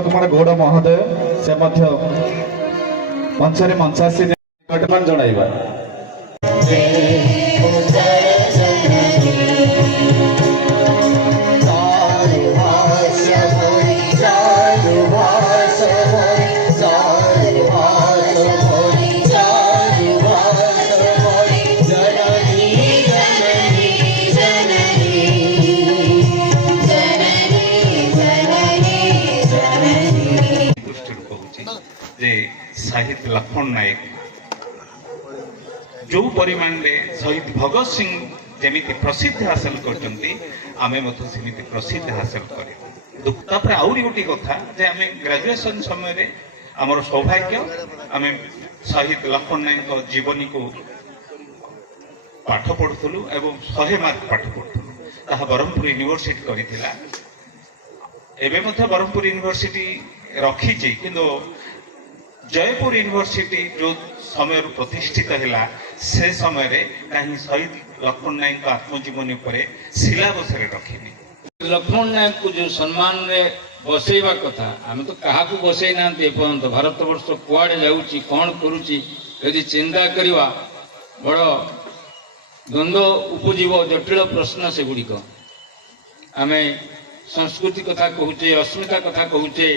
त्रिलोक कुमार गौड़ महोदय से मंचरे मंचासी निकटमान जणाइबा। शहीद लक्ष्मण नायक जो परिमाण में शहीद भगत सिंह जमी प्रसिद्ध हासिल करते प्रसिद्ध हासिल कर आउरी गोटे कथा जे आम ग्रेजुएशन समय आमर सौभाग्य आम शहीद लक्ष्मण नायक जीवनी को पाठ पढ़ुलु एवं 100 मार्क पाठ पढ़ुलु ब्रह्मपुर यूनिवर्सिटी करथिला एबे मध्य ब्रह्मपुर यूनिवर्सिटी रखी किंतु जयपुर यूनिवर्सिटी जो समय प्रतिष्ठित है से समय कहीं शहीद लक्ष्मण नायक आत्मजीवनी पर सिलेबस रखिनी लक्ष्मण नायक को जो सम्मान रे बसैवा कथा आम तो क्या बसई ना एपर्यंत भारत वर्ष कुआड़े जाऊँगी कौन करुच्ची यदि चिंता करवा बड़ द्वंद्व उपजीव जटिल प्रश्न से गुड़िक आम संस्कृति कथा कहूचे अस्मिता कथा कहूचे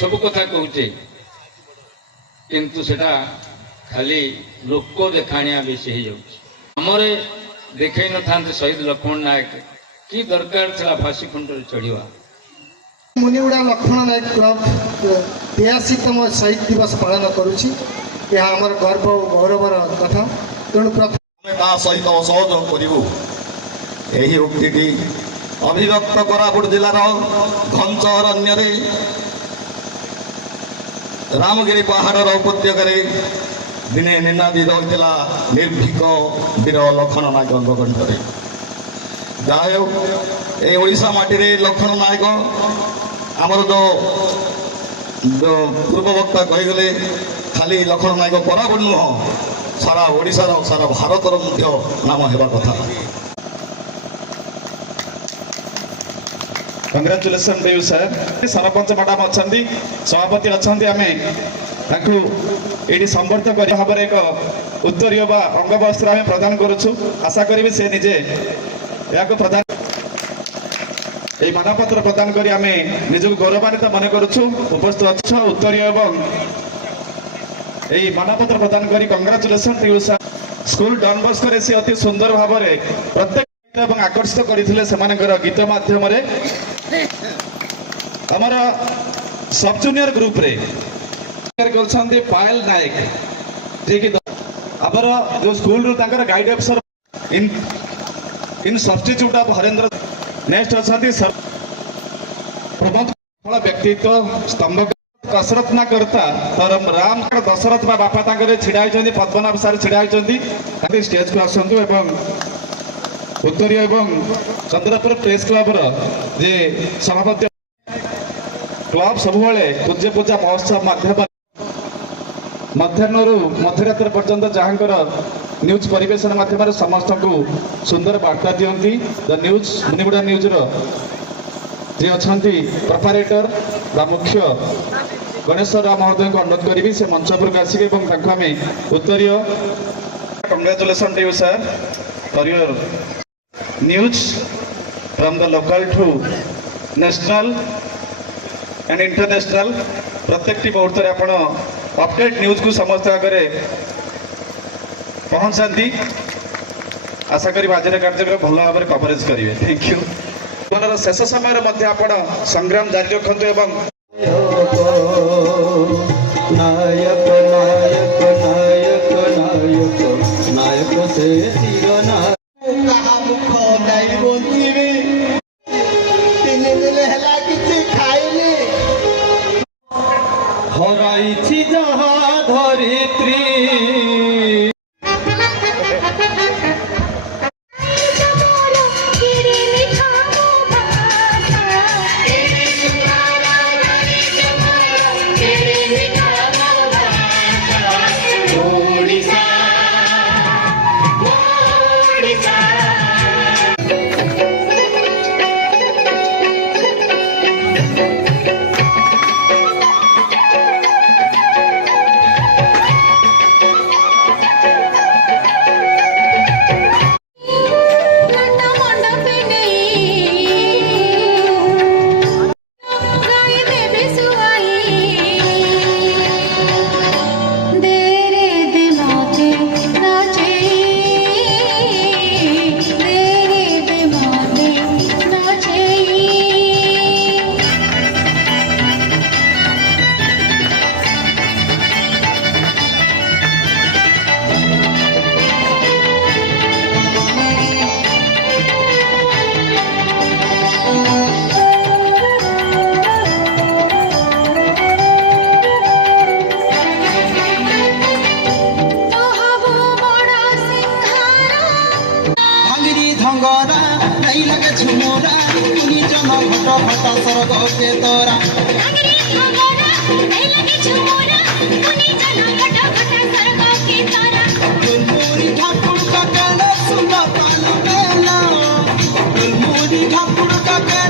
सब कथा कहूचे किंतु सेटा खाली लोक देखाणिया बेसी हो जामरे देखे न था शहीद लक्ष्मण नायक कि दरकार था फाँसी खुंटर चढ़ा मुनिगुड़ा लक्ष्मण नायक क्लब 83तम शहीद दिवस पालन करुच्ची यह आमर गर्व गौरवर कथा तेणु सहित सहयोग करूँ यही उक्ति अभिव्यक्त कोरापुट जिलार घंचरण्य रामगिरी पहाड़ उपत्यकार दिने निनादित होता निर्भीक वीर लक्ष्मण नायक कंठे जहाँ ओडिशा माटी लक्ष्मण नायक आमर जो पूर्व वक्ता कहीगले खाली लक्ष्मण नायक कोरापुट नुह सारा ओडिशा सारा भारतर नाम हेबा कथा। Congratulation to you sir. Sarpanch madam अच्छा सभापति अच्छा आम ये संबर्ध कर भाव एक उत्तरीय बा अंग वस्त्र आम प्रदान करुँ आशा करी से निजे या प्रदान ये मानपत्र प्रदान कर आम निजक गौरवान्वित मन करुँ उपस्थित अच्छा उत्तरीय एवं मानपत्र प्रदान कर congratulation to you sir. School Don Bosco से अति सुंदर भाव प्रत्येक आकर्षित करते गीत माध्यम आमर सब जूनियर ग्रुप रे पायल नायक जे कि आमर जो स्कूल रू guide officer in substitute of Harendra next अच्छा प्रबंध व्यक्तित्व स्तंभ कसरत ना करता तर राम दशरथ बापा छिड़ा होती पद्मनाभ सार छिड़ा होती स्टेज को आसतु एवं उत्तरीय एवं चंद्रपुर प्रेस क्लब जे सभापति क्लब सब पूज्य पूजा महोत्सव माध्यम मध्याह्न मध्यरात्र पर्यंत जहाँकर न्यूज परिवेशन माध्यम समस्त को सुंदर वार्ता दिखती द न्यूज मुनिगुड़ा न्यूज जे अच्छा प्रोपराइटर बा मुख्य गणेश राम महोदय को अनुरोध करी से मंच पर आसिके आम उत्तरीय congratulation to you sir for your news from the local to national and international प्रत्येक मुहूर्त आपण अपडेट न्यूज को समस्त आगे पहुंचाती आशा करी आज कार्यक्रम भल भाव कवरेज करेंगे। Thank you. जीवन शेष समय संग्राम जारी रखु एवं नायक नायक नायक नायक नायक से हराई जहाँ धरित्री घटा स्वर्ग के तोरा नागरी खगोरा नहीं लगे झुमोरा मुनि जना घटा घटा स्वर्ग के तारा गुलमुरी ठाकुर का गाना सुना तान मेला गुलमुरी ठाकुर का गाना